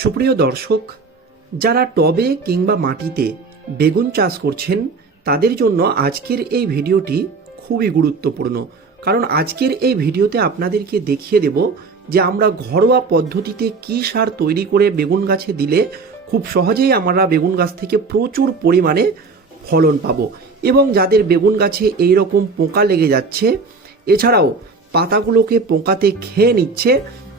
সুপ্রিয় দর্শক, যারা টবে কিংবা মাটিতে বেগুন চাষ করছেন, তাদের জন্য আজকের এই ভিডিওটি খুবই গুরুত্বপূর্ণ। কারণ আজকের এই ভিডিওতে আপনাদেরকে দেখিয়ে দেব যে আমরা ঘরোয়া পদ্ধতিতে কী সার তৈরি করে বেগুন গাছে দিলে খুব সহজেই আমরা বেগুন গাছ থেকে প্রচুর পরিমাণে ফলন পাবো এবং যাদের বেগুন গাছে এই রকম পোকা লেগে যাচ্ছে, এছাড়াও পাতাগুলোকে পোকাতে খেয়ে নিচ্ছে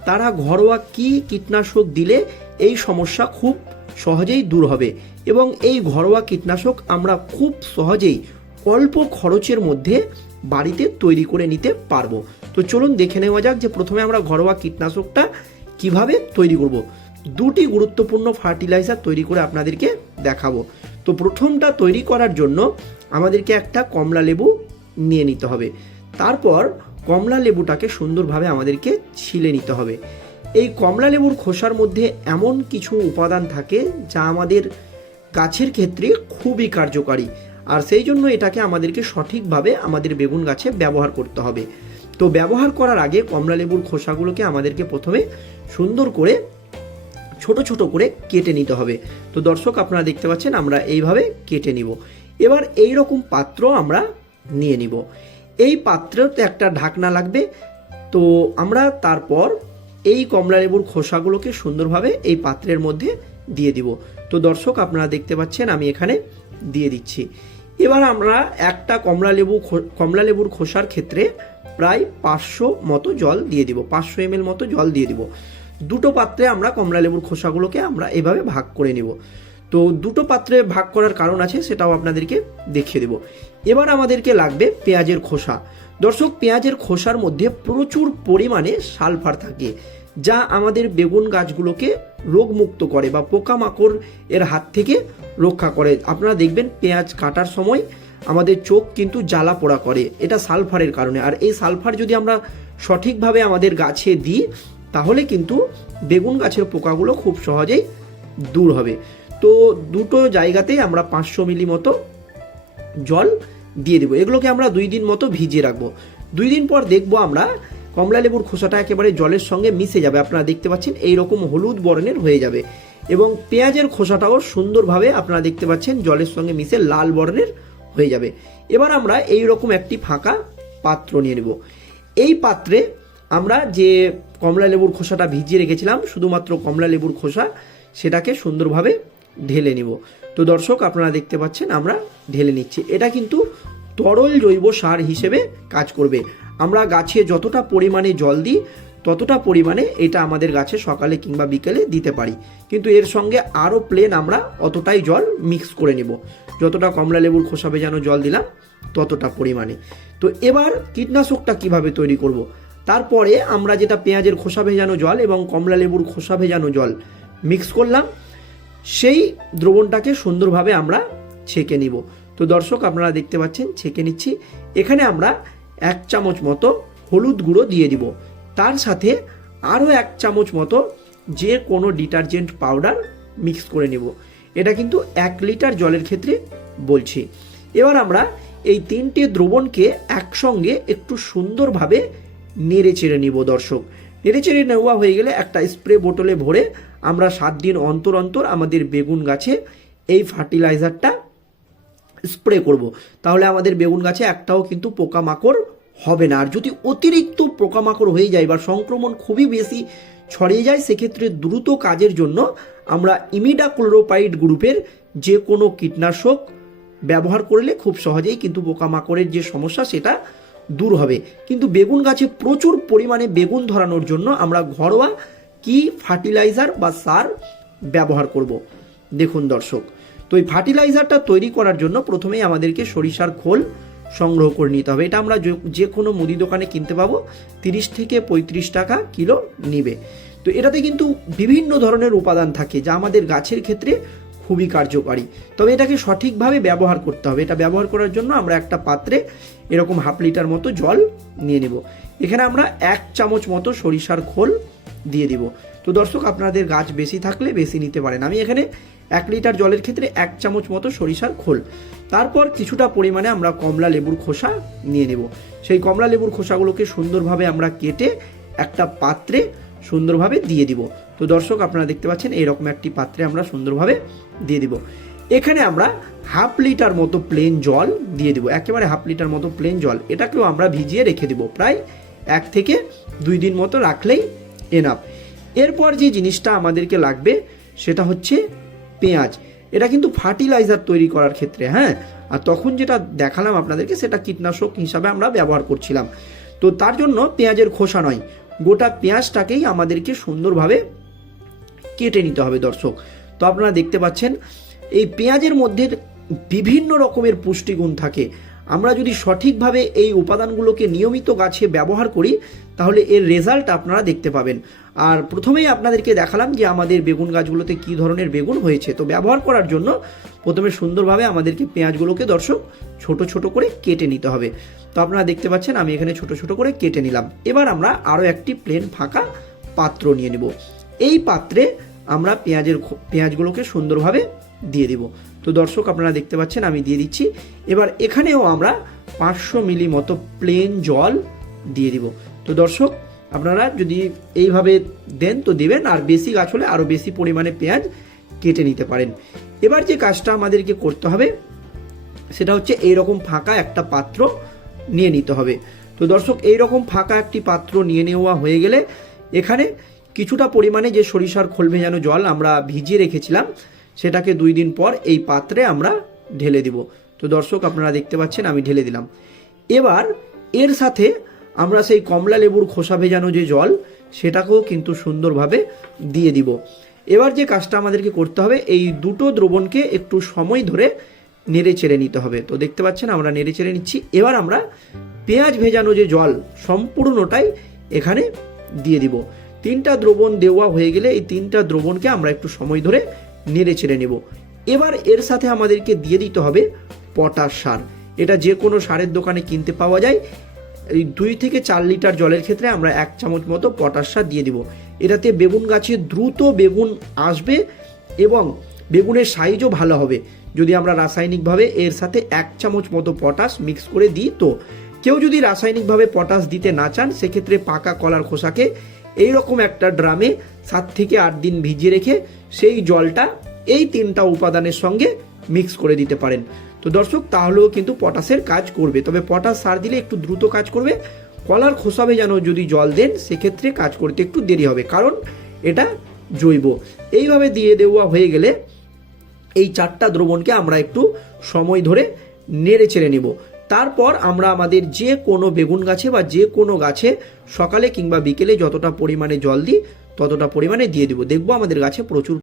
তারা ঘরোয়া কি কীটনাশক দিলে এই সমস্যা খুব সহজেই দূর হবে? এবং এই ঘরোয়া কীটনাশক আমরা খুব সহজেই অল্প খরচের মধ্যে বাড়িতে তৈরি করে নিতে পারব। তো চলুন দেখে নেওয়া যাক যে প্রথমে আমরা ঘরোয়া কীটনাশকটা কীভাবে তৈরি করব। দুটি গুরুত্বপূর্ণ ফার্টিলাইজার তৈরি করে আপনাদেরকে দেখাবো। তো প্রথমটা তৈরি করার জন্য আমাদেরকে একটা কমলা লেবু নিয়ে নিতে হবে। তারপর কমলা লেবুটাকে সুন্দরভাবে আমাদেরকে ছিলে নিতে হবে। এই কমলা লেবুর খোসার মধ্যে এমন কিছু উপাদান থাকে যা আমাদের গাছের ক্ষেত্রে খুবই কার্যকারী। আর সেই জন্য এটাকে আমাদেরকে সঠিকভাবে আমাদের বেগুন গাছে ব্যবহার করতে হবে। তো ব্যবহার করার আগে কমলা লেবুর খোসাগুলোকে আমাদেরকে প্রথমে সুন্দর করে, ছোট ছোট করে কেটে নিতে হবে। তো দর্শক, আপনারা দেখতে পাচ্ছেন আমরা এইভাবে কেটে নিব। এবার এই রকম পাত্র আমরা নিয়ে নিব। এই পাত্রতে একটা ঢাকনা লাগবে। তো আমরা তারপর এই কমলা লেবুর খোসাগুলোকে সুন্দরভাবে এই পাত্রের মধ্যে দিয়ে দিব। তো দর্শক, আপনারা দেখতে পাচ্ছেন আমি এখানে দিয়ে দিচ্ছি। এবার আমরা একটা কমলা লেবু কমলা লেবুর খোসার ক্ষেত্রে প্রায় পাঁচশো মতো জল দিয়ে দিব, পাঁচশো এম মতো জল দিয়ে দিব। দুটো পাত্রে আমরা কমলা লেবুর খোসাগুলোকে আমরা এভাবে ভাগ করে নিব। তো দুটো পাত্রে ভাগ করার কারণ আছে, সেটাও আপনাদেরকে দেখিয়ে দেব। এবার আমাদেরকে লাগবে পেঁয়াজের খোসা। দর্শক, পেঁয়াজের খোসার মধ্যে প্রচুর পরিমাণে সালফার থাকে, যা আমাদের বেগুন গাছগুলোকে রোগমুক্ত করে বা পোকামাকড় এর হাত থেকে রক্ষা করে। আপনারা দেখবেন পেঁয়াজ কাটার সময় আমাদের চোখ কিন্তু জ্বালা পোড়া করে, এটা সালফারের কারণে। আর এই সালফার যদি আমরা সঠিকভাবে আমাদের গাছে দিই, তাহলে কিন্তু বেগুন গাছের পোকাগুলো খুব সহজেই দূর হবে। তো দুটো জায়গাতেই আমরা পাঁচশো মিলি মতো জল দিয়ে দেবো। এগুলোকে আমরা দুই দিন মতো ভিজিয়ে রাখব। দুই দিন পর দেখব আমরা কমলা লেবুর খোসাটা একেবারে জলের সঙ্গে মিশে যাবে। আপনারা দেখতে পাচ্ছেন এই রকম হলুদ বর্ণের হয়ে যাবে। এবং পেঁয়াজের খোসাটাও সুন্দরভাবে আপনারা দেখতে পাচ্ছেন জলের সঙ্গে মিশে লাল বর্ণের হয়ে যাবে। এবার আমরা এই রকম একটি ফাঁকা পাত্র নিয়ে নেব। এই পাত্রে আমরা যে কমলা লেবুর খোসাটা ভিজিয়ে রেখেছিলাম, শুধুমাত্র কমলা লেবুর খোসা, সেটাকে সুন্দরভাবে ঢেলে নিব। তো দর্শক, আপনারা দেখতে পাচ্ছেন, আমরা ঢেলে নিচ্ছি। এটা কিন্তু তরল জৈব সার হিসেবে কাজ করবে। আমরা গাছে যতটা পরিমাণে জল দিই, ততটা পরিমাণে এটা আমাদের গাছে সকালে কিংবা বিকেলে দিতে পারি। কিন্তু এর সঙ্গে আরও প্লেন আমরা অতটাই জল মিক্স করে নেব। যতটা কমলা লেবুর খোসা ভেজানো জল দিলাম, ততটা পরিমাণে। তো এবার কীটনাশকটা কীভাবে তৈরি করব। তারপরে আমরা যেটা পেঁয়াজের খোসা ভেজানো জল এবং কমলা লেবুর খোসা ভেজানো জল মিক্স করলাম। সেই দ্রবণটাকে সুন্দরভাবে আমরা ছেঁকে নিব। তো দর্শক, আপনারা দেখতে পাচ্ছেন, ছেঁকে নিচ্ছি। এখানে আমরা এক চামচ মতো হলুদ গুঁড়ো দিয়ে দিব। তার সাথে আরও এক চামচ মতো যে কোনো ডিটারজেন্ট পাউডার মিক্স করে নেব। এটা কিন্তু এক লিটার জলের ক্ষেত্রে বলছি। এবার আমরা এই তিনটে দ্রবণকে একসঙ্গে একটু সুন্দরভাবে নেড়ে চেড়ে নিব দর্শক। নেড়ে চেড়ে নেওয়া হয়ে গেলে একটা স্প্রে বোতলে ভরে আমরা সাত দিন অন্তর অন্তর আমাদের বেগুন গাছে এই ফার্টিলাইজারটা স্প্রে করব। তাহলে আমাদের বেগুন গাছে একটাও কিন্তু পোকামাকড় হবে না। আর যদি অতিরিক্ত পোকামাকড় হয়ে যায় বা সংক্রমণ খুবই বেশি ছড়িয়ে যায়, সেক্ষেত্রে দ্রুত কাজের জন্য আমরা ইমিডাক্লোরোপাইড গ্রুপের যে কোনো কীটনাশক ব্যবহার করলে খুব সহজেই কিন্তু পোকামাকড়ের যে সমস্যা, সেটা দূর হবে। কিন্তু বেগুন গাছে প্রচুর পরিমাণে বেগুন ধরানোর জন্য আমরা ঘরোয়া কি ফার্টিলাইজার বা সার ব্যবহার করব? দেখুন দর্শক, তো এই ফার্টিলাইজারটা তৈরি করার জন্য প্রথমেই আমাদেরকে সরিষার খোল সংগ্রহ করে নিতে হবে। এটা আমরা যে- কোনো মুদি দোকানে কিনতে পাবো। তিরিশ থেকে পঁয়ত্রিশ টাকা কিলো নিবে। তো এটাতে কিন্তু বিভিন্ন ধরনের উপাদান থাকে যা আমাদের গাছের ক্ষেত্রে খুবই কার্যকারী। তবে এটাকে সঠিকভাবে ব্যবহার করতে হবে। এটা ব্যবহার করার জন্য আমরা একটা পাত্রে এরকম হাফ লিটার মতো জল নিয়ে নেব। এখানে আমরা এক চামচ মতো সরিষার খোল দিয়ে দিব। তো দর্শক, আপনাদের গাছ বেশি থাকলে বেশি নিতে পারেন। আমি এখানে এক লিটার জলের ক্ষেত্রে এক চামচ মতো সরিষার খোল। তারপর কিছুটা পরিমাণে আমরা কমলা লেবুর খোসা নিয়ে নেব। সেই কমলা লেবুর খোসাগুলোকে সুন্দরভাবে আমরা কেটে একটা পাত্রে সুন্দরভাবে দিয়ে দিব। তো দর্শক, আপনারা দেখতে পাচ্ছেন এইরকম একটি পাত্রে আমরা সুন্দরভাবে দিয়ে দিব। এখানে আমরা হাফ লিটার মতো প্লেন জল দিয়ে দিব। একেবারে হাফ লিটার মতো প্লেন জল। এটাকেও আমরা ভিজিয়ে রেখে দিব। প্রায় এক থেকে দুই দিন মতো রাখলেই এনাফ এরপর যে জিনিসটা আমাদেরকে লাগবে, সেটা হচ্ছে পেঁয়াজ। এটা কিন্তু ফার্টিলাইজার তৈরি করার ক্ষেত্রে হ্যাঁ? আর তখন যেটা দেখালাম আপনাদেরকে, সেটা কীটনাশক হিসাবে আমরা ব্যবহার করছিলাম। তো তার জন্য পেঁয়াজের খোসা নয়। গোটা পেঁয়াজটাকেই আমাদেরকে সুন্দরভাবে কেটে নিতে হবে দর্শক। তো আপনারা দেখতে পাচ্ছেন, এই পেঁয়াজের মধ্যে বিভিন্ন রকমের পুষ্টিগুণ থাকে। আমরা যদি সঠিকভাবে এই উপাদানগুলোকে নিয়মিত গাছে ব্যবহার করি, তাহলে এর রেজাল্ট আপনারা দেখতে পাবেন। আর প্রথমেই আপনাদেরকে দেখালাম যে আমাদের বেগুন গাছগুলোতে কী ধরনের বেগুন হয়েছে। তো ব্যবহার করার জন্য প্রথমে সুন্দরভাবে আমাদেরকে পেঁয়াজগুলোকে দর্শক ছোট ছোট করে কেটে নিতে হবে। তো আপনারা দেখতে পাচ্ছেন, আমি এখানে ছোট ছোট করে কেটে নিলাম। এবার আমরা আরও একটি প্লেন ফাঁকা পাত্র নিয়ে নেব। এই পাত্রে আমরা পেঁয়াজের পেঁয়াজগুলোকে সুন্দরভাবে দিয়ে দিব। তো দর্শক, আপনারা দেখতে পাচ্ছেন, আমি দিয়ে দিচ্ছি। এবার এখানেও আমরা পাঁচশো মিলি মতো প্লেন জল দিয়ে দিব। তো দর্শক, আপনারা যদি এইভাবে দেন তো দেবেন, আর বেশি গাছ হলে আরও বেশি পরিমাণে পেঁয়াজ কেটে নিতে পারেন। এবার যে কাজটা আমাদেরকে করতে হবে, সেটা হচ্ছে এইরকম ফাঁকা একটা পাত্র নিয়ে নিতে হবে। তো দর্শক, এইরকম ফাঁকা একটি পাত্র নিয়ে নেওয়া হয়ে গেলে এখানে কিছুটা পরিমাণে যে সরিষার খোল ভেজানো জল আমরা ভিজিয়ে রেখেছিলাম, সেটাকে দুই দিন পর এই পাত্রে আমরা ঢেলে দিব। তো দর্শক, আপনারা দেখতে পাচ্ছেন আমি ঢেলে দিলাম। এবার এর সাথে আমরা সেই কমলা লেবুর খোসা ভেজানো যে জল, সেটাকেও কিন্তু সুন্দরভাবে দিয়ে দিব। এবার যে কাজটা আমাদেরকে করতে হবে, এই দুটো দ্রবণকে একটু সময় ধরে নেড়ে চেড়ে নিতে হবে। তো দেখতে পাচ্ছেন, আমরা নেড়ে চেড়ে নিচ্ছি। এবার আমরা পেঁয়াজ ভেজানো যে জল, সম্পূর্ণটাই এখানে দিয়ে দিব। তিনটা দ্রবণ দেওয়া হয়ে গেলে এই তিনটা দ্রবণকে আমরা একটু সময় ধরে নেড়ে চেড়ে নেব। এবার এর সাথে আমাদেরকে দিয়ে দিতে হবে পটাশ সার। এটা যে কোনো সারের দোকানে কিনতে পাওয়া যায়। এই দুই থেকে চার লিটার জলের ক্ষেত্রে আমরা এক চামচ মতো পটাশ সার দিয়ে দিব। এটাতে বেগুন গাছে দ্রুত বেগুন আসবে এবং বেগুনের সাইজও ভালো হবে। যদি আমরা রাসায়নিকভাবে এর সাথে এক চামচ মতো পটাশ মিক্স করে দিই তো। কেউ যদি রাসায়নিকভাবে পটাশ দিতে না চান, সেক্ষেত্রে পাকা কলার খোসাকে এইরকম একটা ড্রামে সাত থেকে আট দিন ভিজিয়ে রেখে সেই জলটা এই তিনটা উপাদানের সঙ্গে মিক্স করে দিতে পারেন। তো দর্শক, তাহলেও কিন্তু পটাশের কাজ করবে। তবে পটাশ সার দিলে একটু দ্রুত কাজ করবে। কলার খোসা যেন যদি জল দেন, সেক্ষেত্রে কাজ করতে একটু দেরি হবে, কারণ এটা জৈব। এইভাবে দিয়ে দেওয়া হয়ে গেলে এই চারটা দ্রবণকে আমরা একটু সময় ধরে নেড়ে চেড়ে নেব। তারপর আমরা আমাদের যে কোনো বেগুন গাছে বা যে কোনো গাছে সকালে কিংবা বিকেলে যতটা পরিমাণে জল দিই, ততটা পরিমাণে দিয়ে দেবো। দেখব আমাদের গাছে প্রচুর